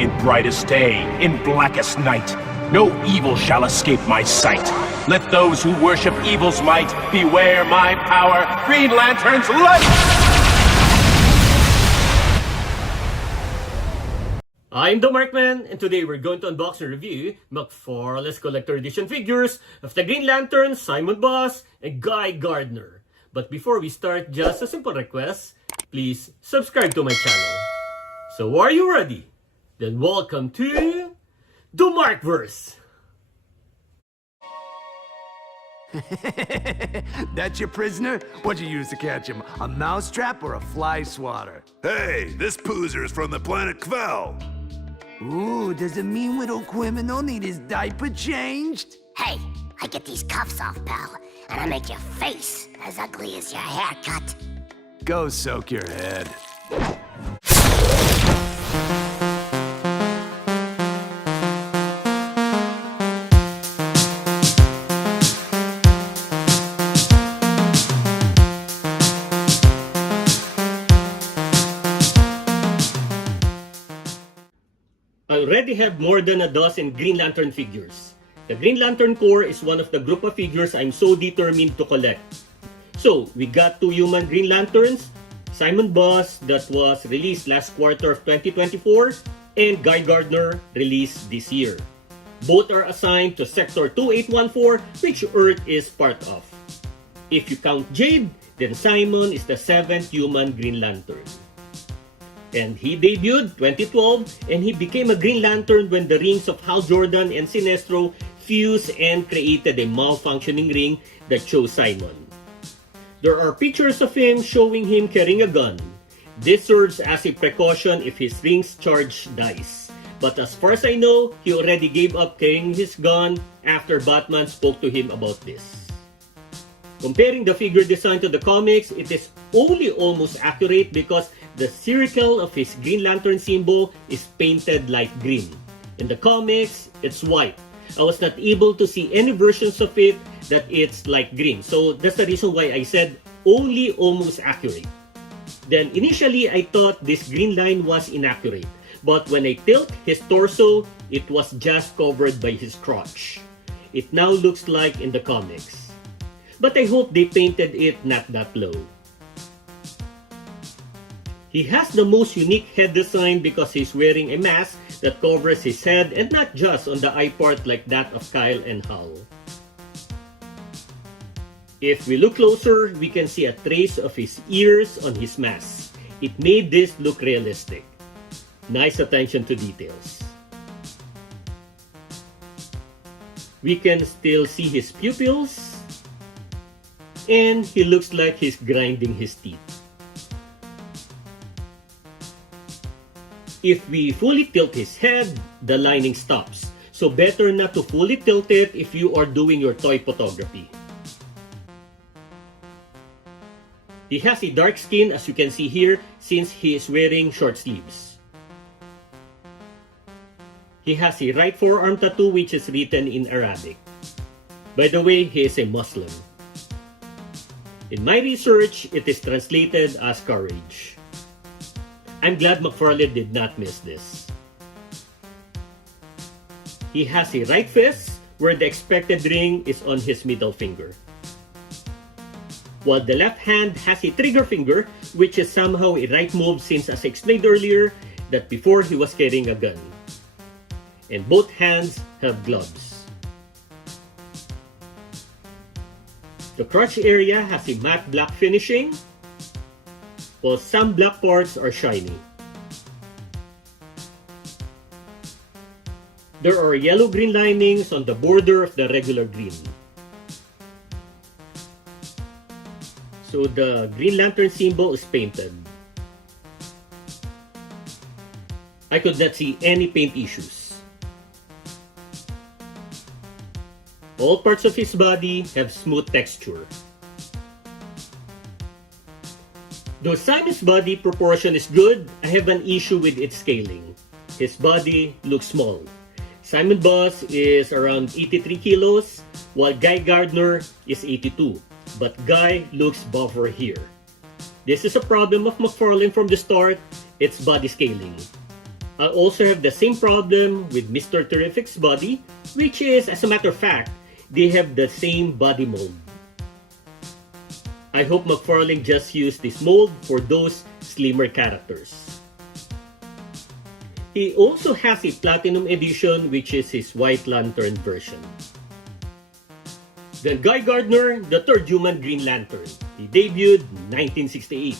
In brightest day, in blackest night, no evil shall escape my sight. Let those who worship evil's might beware my power. Green Lantern's light! I'm the Markman, and today we're going to unbox and review McFarlane Collector Edition figures of the Green Lantern, Simon Boss, and Guy Gardner. But before we start, just a simple request, please subscribe to my channel. So are you ready? Then welcome to the Markverse. That's your prisoner? What'd you use to catch him? A mousetrap or a fly swatter? Hey, this poozer's from the planet Kvel. Ooh, does it mean little criminal need his diaper changed? Hey, I get these cuffs off, pal, and I make your face as ugly as your haircut. Go soak your head. I already have more than a dozen Green Lantern figures. The Green Lantern Corps is one of the group of figures I'm so determined to collect. So, we got two human Green Lanterns, Simon Boss that was released last quarter of 2024, and Guy Gardner released this year. Both are assigned to Sector 2814, which Earth is part of. If you count Jade, then Simon is the 7th human Green Lantern. And he debuted 2012, and he became a Green Lantern when the rings of Hal Jordan and Sinestro fused and created a malfunctioning ring that chose Simon. There are pictures of him showing him carrying a gun. This serves as a precaution if his rings charge dice. But as far as I know, he already gave up carrying his gun after Batman spoke to him about this. Comparing the figure design to the comics, it is only almost accurate because the circle of his Green Lantern symbol is painted light green. In the comics, it's white. I was not able to see any versions of it that it's light green. So that's the reason why I said only almost accurate. Then initially, I thought this green line was inaccurate. But when I tilt his torso, it was just covered by his crotch. It now looks like in the comics. But I hope they painted it not that low. He has the most unique head design because he's wearing a mask that covers his head and not just on the eye part like that of Kyle and Hal. If we look closer, we can see a trace of his ears on his mask. It made this look realistic. Nice attention to details. We can still see his pupils, and he looks like he's grinding his teeth. If we fully tilt his head, the lining stops. So better not to fully tilt it if you are doing your toy photography. He has a dark skin as you can see here since he is wearing short sleeves. He has a right forearm tattoo which is written in Arabic. By the way, he is a Muslim. In my research, it is translated as courage. I'm glad McFarlane did not miss this. He has a right fist where the expected ring is on his middle finger. While the left hand has a trigger finger, which is somehow a right move since as I explained earlier that before he was carrying a gun. And both hands have gloves. The crotch area has a matte black finishing, while some black parts are shiny. There are yellow-green linings on the border of the regular green. So the Green Lantern symbol is painted. I could not see any paint issues. All parts of his body have smooth texture. Though Simon's body proportion is good, I have an issue with its scaling. His body looks small. Simon Boss is around 83 kilos, while Guy Gardner is 82. But Guy looks buffer here. This is a problem of McFarlane from the start, its body scaling. I also have the same problem with Mr. Terrific's body, which is, as a matter of fact, they have the same body mold. I hope McFarlane just used this mold for those slimmer characters. He also has a Platinum Edition, which is his White Lantern version. Then Guy Gardner, the third human Green Lantern. He debuted 1968.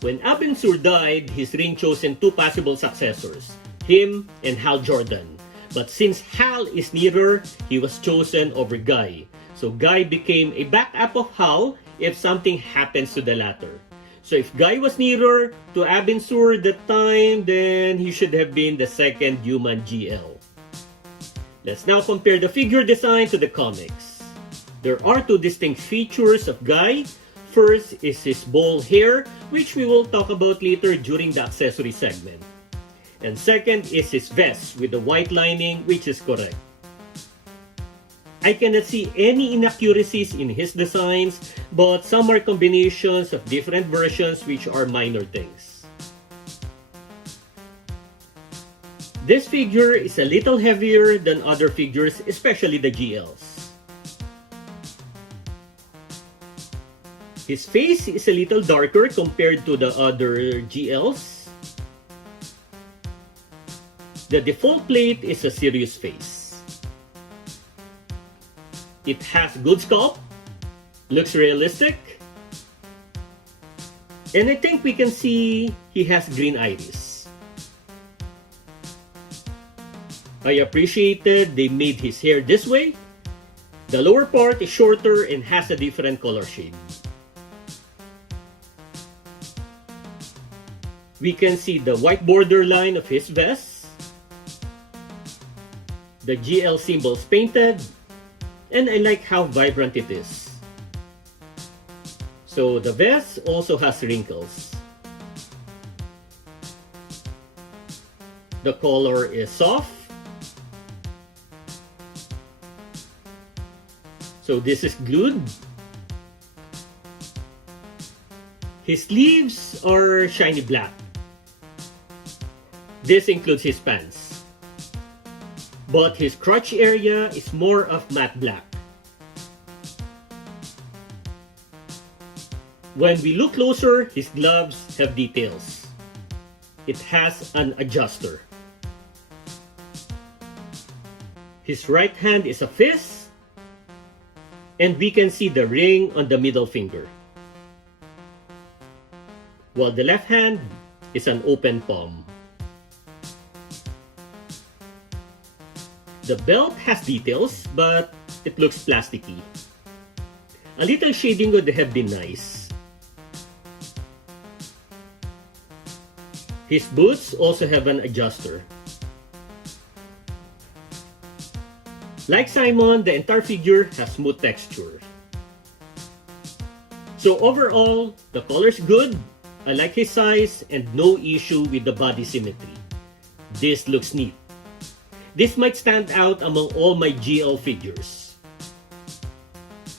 When Abin Sur died, his ring chosen two possible successors, him and Hal Jordan. But since Hal is nearer, he was chosen over Guy. So Guy became a backup of Hal if something happens to the latter. So if Guy was nearer to Abin Sur at the time, then he should have been the second human GL. Let's now compare the figure design to the comics. There are two distinct features of Guy. First is his bald hair, which we will talk about later during the accessory segment. And second is his vest with the white lining, which is correct. I cannot see any inaccuracies in his designs, but some are combinations of different versions which are minor things. This figure is a little heavier than other figures, especially the GLs. His face is a little darker compared to the other GLs. The default plate is a serious face. It has good sculpt, looks realistic, and I think we can see he has green iris. I appreciated they made his hair this way. The lower part is shorter and has a different color shade. We can see the white border line of his vest, the GL symbols painted, and I like how vibrant it is. So the vest also has wrinkles. The color is soft. So this is glued. His sleeves are shiny black. This includes his pants. But his crotch area is more of matte black. When we look closer, his gloves have details. It has an adjuster. His right hand is a fist, and we can see the ring on the middle finger, while the left hand is an open palm. The belt has details, but it looks plasticky. A little shading would have been nice. His boots also have an adjuster. Like Simon, the entire figure has smooth texture. So overall, the color's good. I like his size and no issue with the body symmetry. This looks neat. This might stand out among all my GL figures.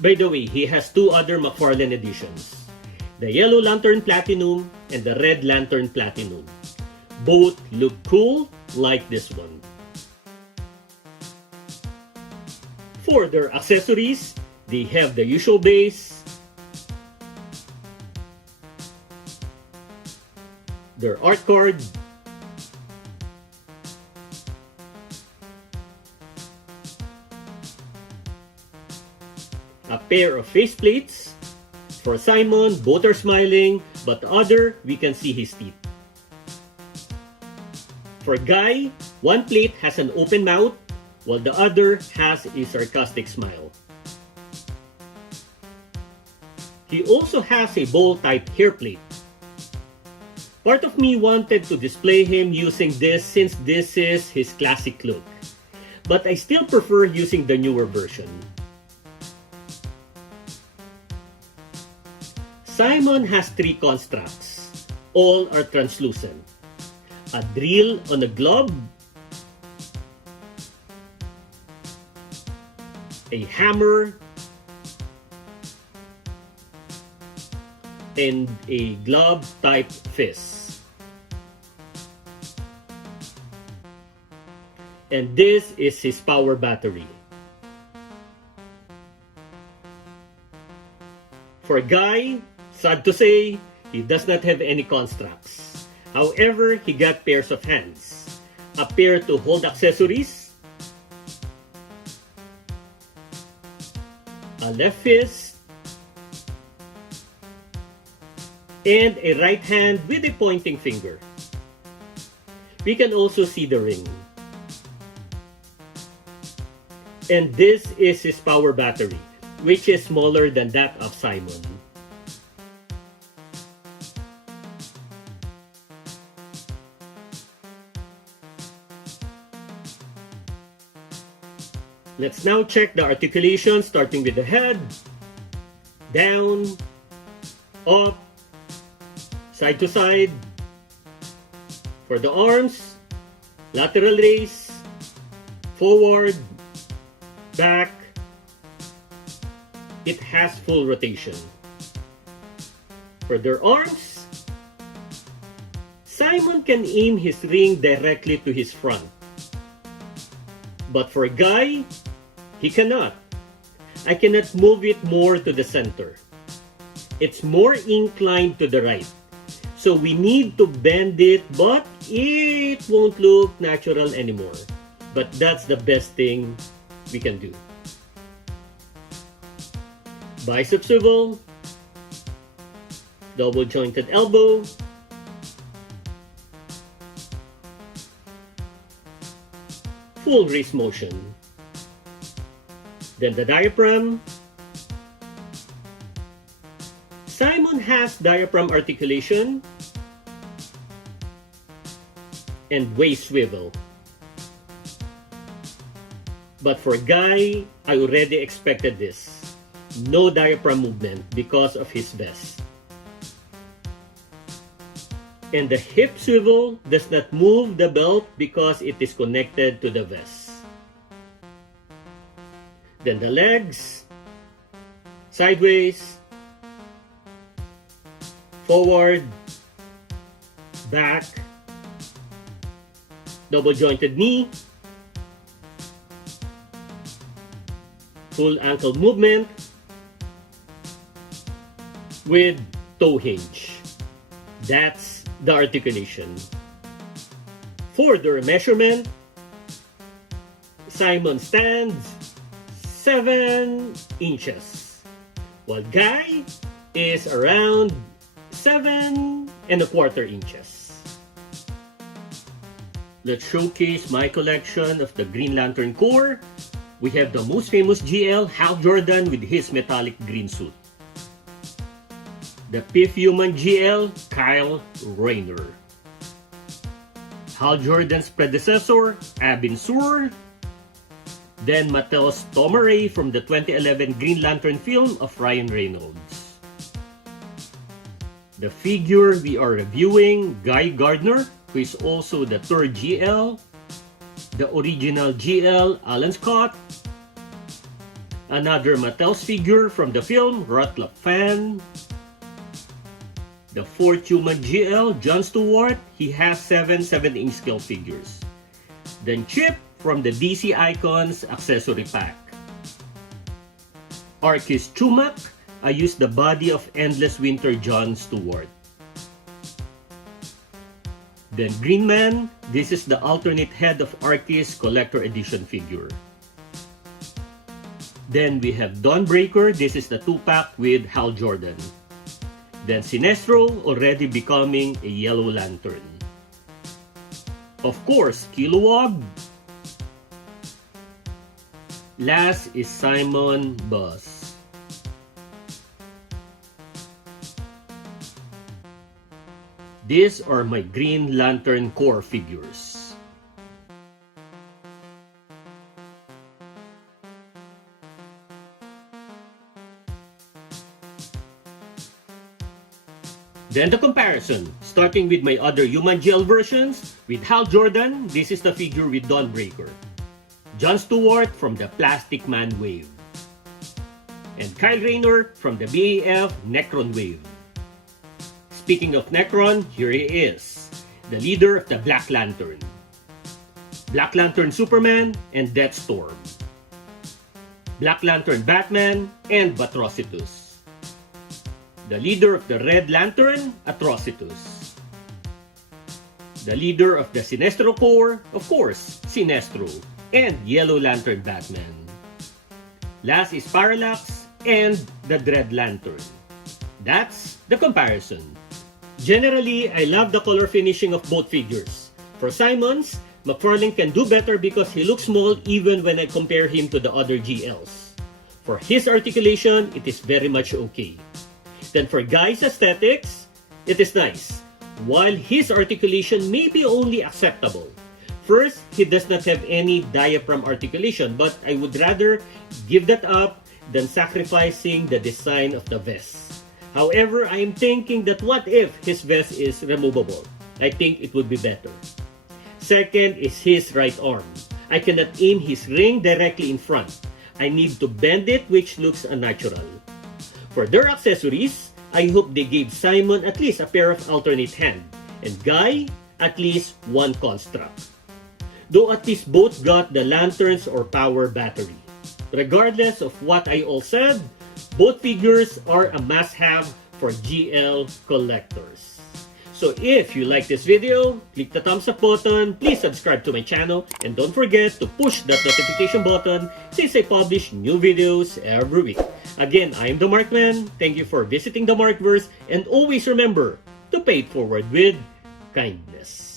By the way, he has two other McFarlane editions, the Yellow Lantern Platinum and the Red Lantern Platinum. Both look cool like this one. For their accessories, they have the usual base, their art card, a pair of faceplates. For Simon, both are smiling, but the other, we can see his teeth. For Guy, one plate has an open mouth, while the other has a sarcastic smile. He also has a bowl-type hair plate. Part of me wanted to display him using this since this is his classic look, but I still prefer using the newer version. Simon has three constructs. All are translucent. A drill on a glove, a hammer, and a glove-type fist. And this is his power battery. For a guy, sad to say, he does not have any constructs. However, he got pairs of hands. A pair to hold accessories, a left fist, and a right hand with a pointing finger. We can also see the ring. And this is his power battery, which is smaller than that of Simon. Let's now check the articulation, starting with the head, down, up, side to side. For the arms, lateral raise, forward, back. It has full rotation. For their arms, Simon can aim his ring directly to his front. But for a guy, he cannot. I cannot move it more to the center. It's more inclined to the right. So we need to bend it, but it won't look natural anymore. But that's the best thing we can do. Bicep swivel, double jointed elbow, full wrist motion. Then the diaphragm. Simon has diaphragm articulation and waist swivel. But for a guy, I already expected this. No diaphragm movement because of his vest. And the hip swivel does not move the belt because it is connected to the vest. Then the legs, sideways, forward, back, double jointed knee, full ankle movement with toe hinge. That's the articulation. For the measurement, Simon stands 7 inches, while Guy is around 7 1/4 inches. Let's showcase my collection of the Green Lantern Corps. We have the most famous GL, Hal Jordan, with his metallic green suit. The fifth human GL, Kyle Rayner. Hal Jordan's predecessor, Abin Sur. Then Mattel's Tom Ray from the 2011 Green Lantern film of Ryan Reynolds. The figure we are reviewing, Guy Gardner, who is also the third GL. The original GL, Alan Scott. Another Mattel's figure from the film, Rutlap Fan. The fourth human GL, John Stewart, he has 7 7-inch scale figures. Then Chip from the DC Icons accessory pack. Arcus Chumak, I used the body of Endless Winter John Stewart. Then Green Man, this is the alternate head of Arcus Collector Edition figure. Then we have Dawnbreaker, this is the 2-pack with Hal Jordan. Then Sinestro, already becoming a Yellow Lantern. Of course, Kilowog. Last is Simon BAZ. These are my Green Lantern Corps figures. Then the comparison, starting with my other human GL versions. With Hal Jordan, this is the figure with Dawnbreaker. John Stewart from the Plastic Man wave. And Kyle Rayner from the BAF Necron wave. Speaking of Necron, here he is, the leader of the Black Lantern. Black Lantern Superman and Deathstorm, Black Lantern Batman and Batrocitus, the leader of the Red Lantern, Atrocitus, the leader of the Sinestro Corps, of course, Sinestro, and Yellow Lantern Batman. Last is Parallax and the Dread Lantern. That's the comparison. Generally, I love the color finishing of both figures. For Simons, McFarlane can do better because he looks small even when I compare him to the other GLs. For his articulation, it is very much okay. Then for Guy's aesthetics, it is nice. While his articulation may be only acceptable. First, he does not have any diaphragm articulation, but I would rather give that up than sacrificing the design of the vest. However, I am thinking that what if his vest is removable? I think it would be better. Second is his right arm. I cannot aim his ring directly in front. I need to bend it, which looks unnatural. For their accessories, I hope they gave Simon at least a pair of alternate hand, and Guy at least one construct. Though at least both got the lanterns or power battery. Regardless of what I all said, both figures are a must-have for GL collectors. So if you like this video, click the thumbs up button, please subscribe to my channel, and don't forget to push that notification button since I publish new videos every week. Again, I am the Markman. Thank you for visiting the Markverse, and always remember to pay it forward with kindness.